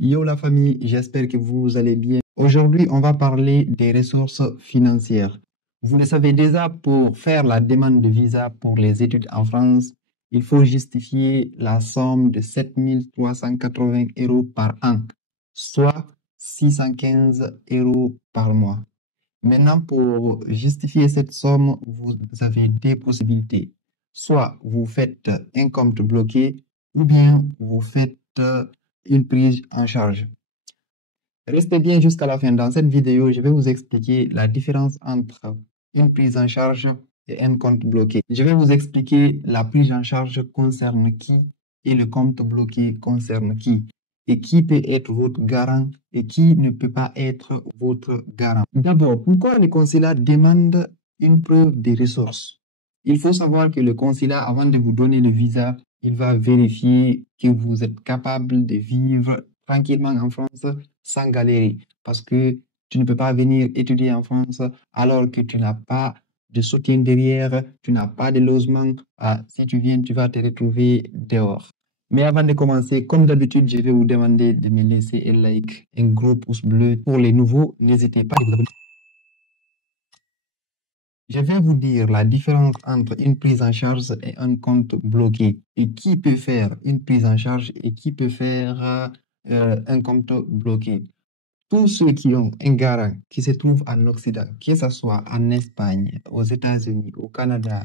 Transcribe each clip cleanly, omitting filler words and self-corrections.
Yo la famille, j'espère que vous allez bien. Aujourd'hui, on va parler des ressources financières. Vous le savez déjà, pour faire la demande de visa pour les études en France, il faut justifier la somme de 7 380 euros par an, soit 615 euros par mois. Maintenant, pour justifier cette somme, vous avez deux possibilités. Soit vous faites un compte bloqué ou bien vous faites une prise en charge. Restez bien jusqu'à la fin. Dans cette vidéo, je vais vous expliquer la différence entre une prise en charge et un compte bloqué. Je vais vous expliquer la prise en charge concerne qui et le compte bloqué concerne qui. Et qui peut être votre garant et qui ne peut pas être votre garant. D'abord, pourquoi le consulat demande une preuve des ressources? Il faut savoir que le consulat, avant de vous donner le visa, il va vérifier que vous êtes capable de vivre tranquillement en France sans galérer. Parce que tu ne peux pas venir étudier en France alors que tu n'as pas de soutien derrière, tu n'as pas de logement. Ah, si tu viens, tu vas te retrouver dehors. Mais avant de commencer, comme d'habitude, je vais vous demander de me laisser un like, un gros pouce bleu. Pour les nouveaux, n'hésitez pas à vous abonner. Je vais vous dire la différence entre une prise en charge et un compte bloqué. Et qui peut faire une prise en charge et qui peut faire un compte bloqué. Tous ceux qui ont un garant qui se trouve en Occident, que ce soit en Espagne, aux États-Unis, au Canada,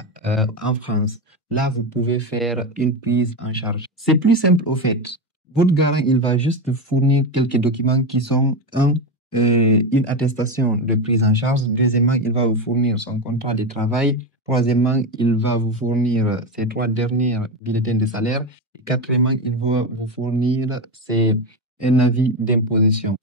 en France, là, vous pouvez faire une prise en charge. C'est plus simple au fait. Votre garant, il va juste fournir quelques documents qui sont une attestation de prise en charge. Deuxièmement, il va vous fournir son contrat de travail. Troisièmement, il va vous fournir ses 3 derniers bulletins de salaire. Et quatrièmement, il va vous fournir un avis d'imposition.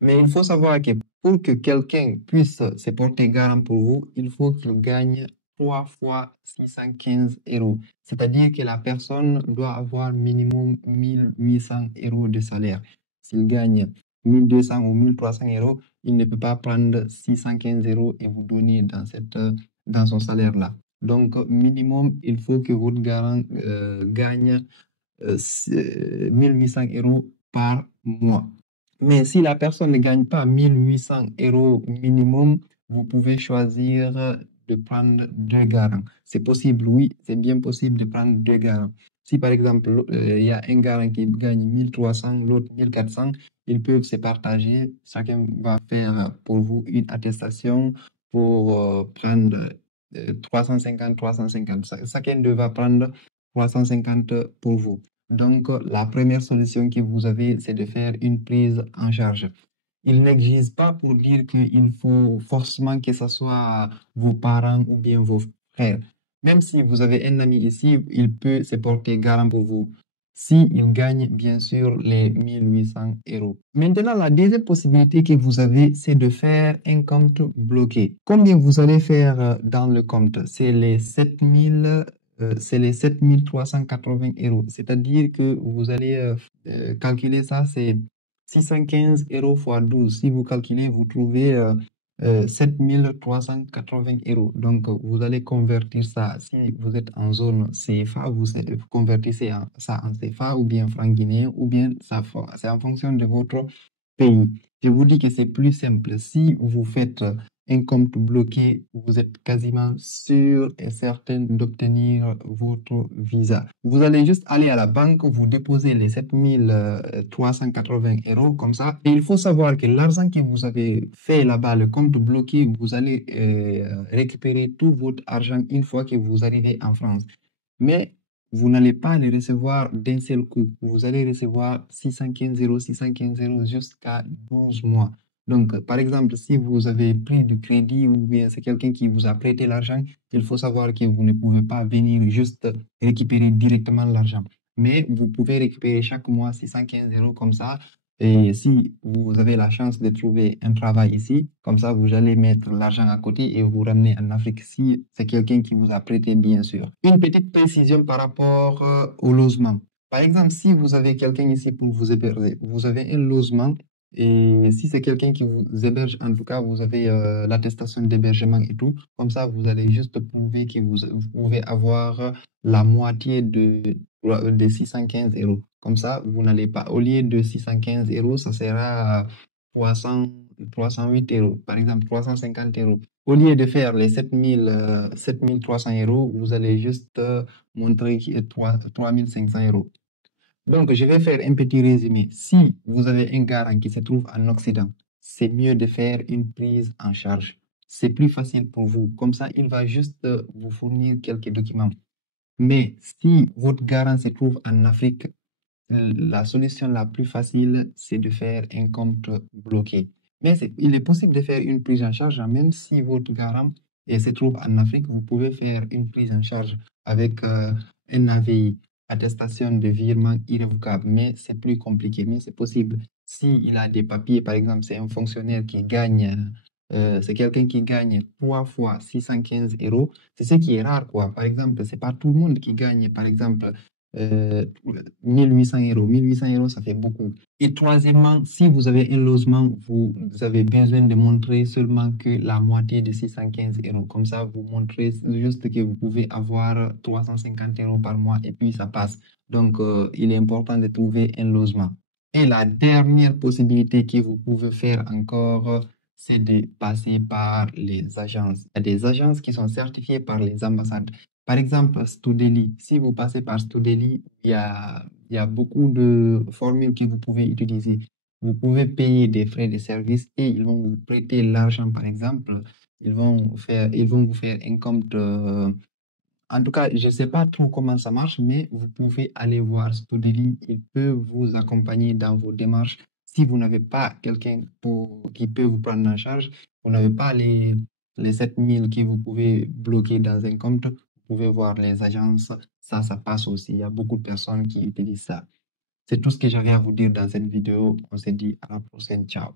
Mais il faut savoir que pour que quelqu'un puisse se porter garant pour vous, il faut qu'il gagne 3 fois 615 euros. C'est-à-dire que la personne doit avoir minimum 1800 euros de salaire. S'il gagne 1200 ou 1300 euros, il ne peut pas prendre 615 euros et vous donner dans son salaire-là. Donc, minimum, il faut que votre garant gagne 1800 euros par mois. Mais si la personne ne gagne pas 1800 euros minimum, vous pouvez choisir de prendre 2 garants. C'est possible, oui, c'est bien possible de prendre 2 garants. Si par exemple, il y a un garant qui gagne 1300, l'autre 1400, ils peuvent se partager. Chacun va faire pour vous une attestation pour prendre 350, 350. Chacun va prendre 350 pour vous. Donc, la première solution que vous avez, c'est de faire une prise en charge. Il n'existe pas pour dire qu'il faut forcément que ce soit vos parents ou bien vos frères. Même si vous avez un ami ici, il peut se porter garant pour vous. S'il gagne, bien sûr, les 1800 euros. Maintenant, la deuxième possibilité que vous avez, c'est de faire un compte bloqué. Combien vous allez faire dans le compte? C'est les 7380 euros. C'est-à-dire que vous allez calculer ça, c'est 615 euros fois 12. Si vous calculez, vous trouvez 7380 euros. Donc, vous allez convertir ça. Si vous êtes en zone CFA, vous convertissez ça en CFA ou bien franc guinéen ou bien ça, c'est en fonction de votre pays. Je vous dis que c'est plus simple. Si vous faites un compte bloqué, vous êtes quasiment sûr et certain d'obtenir votre visa. Vous allez juste aller à la banque, vous déposez les 7380 euros comme ça. Et il faut savoir que l'argent que vous avez fait là-bas, le compte bloqué, vous allez récupérer tout votre argent une fois que vous arrivez en France. Mais vous n'allez pas les recevoir d'un seul coup. Vous allez recevoir 615 euros, 615 euros jusqu'à 12 mois. Donc, par exemple, si vous avez pris du crédit ou bien c'est quelqu'un qui vous a prêté l'argent, il faut savoir que vous ne pouvez pas venir juste récupérer directement l'argent. Mais vous pouvez récupérer chaque mois 615 euros comme ça. Et si vous avez la chance de trouver un travail ici, comme ça, vous allez mettre l'argent à côté et vous ramener en Afrique si c'est quelqu'un qui vous a prêté, bien sûr. Une petite précision par rapport au logement. Par exemple, si vous avez quelqu'un ici pour vous héberger, vous avez un logement et si c'est quelqu'un qui vous héberge, en tout cas, vous avez l'attestation d'hébergement et tout. Comme ça, vous allez juste prouver que vous pouvez avoir la moitié de 615 euros. Comme ça, vous n'allez pas, au lieu de 615 euros, ça sera 300, 308 euros, par exemple 350 euros. Au lieu de faire les 7300 euros, vous allez juste montrer 3500 euros. Donc, je vais faire un petit résumé. Si vous avez un garant qui se trouve en Occident, c'est mieux de faire une prise en charge. C'est plus facile pour vous. Comme ça, il va juste vous fournir quelques documents. Mais si votre garant se trouve en Afrique, la solution la plus facile, c'est de faire un compte bloqué. Mais il est possible de faire une prise en charge, même si votre garant se trouve en Afrique, vous pouvez faire une prise en charge avec un AVI, attestation de virement irrévocable. Mais c'est plus compliqué, mais c'est possible. S'il a des papiers, par exemple, c'est un fonctionnaire qui gagne, c'est quelqu'un qui gagne 3 fois 615 euros, c'est ce qui est rare, quoi. Par exemple, c'est pas tout le monde qui gagne, par exemple, euh, 1800 euros. 1800 euros, ça fait beaucoup. Et troisièmement, si vous avez un logement, vous avez besoin de montrer seulement que la moitié de 615 euros. Comme ça, vous montrez juste que vous pouvez avoir 350 euros par mois et puis ça passe. Donc, il est important de trouver un logement. Et la dernière possibilité que vous pouvez faire encore, c'est de passer par les agences. Il y a des agences qui sont certifiées par les ambassades. Par exemple, Studeli. Si vous passez par Studeli, il y a beaucoup de formules que vous pouvez utiliser. Vous pouvez payer des frais de service et ils vont vous prêter l'argent, par exemple. Ils vont vous faire un compte. En tout cas, je ne sais pas trop comment ça marche, mais vous pouvez aller voir Studeli. Il peut vous accompagner dans vos démarches. Si vous n'avez pas quelqu'un qui peut vous prendre en charge, vous n'avez pas les 7000 que vous pouvez bloquer dans un compte, vous pouvez voir les agences. Ça passe aussi. Il y a beaucoup de personnes qui utilisent ça. C'est tout ce que j'avais à vous dire dans cette vidéo. On se dit à la prochaine. Ciao.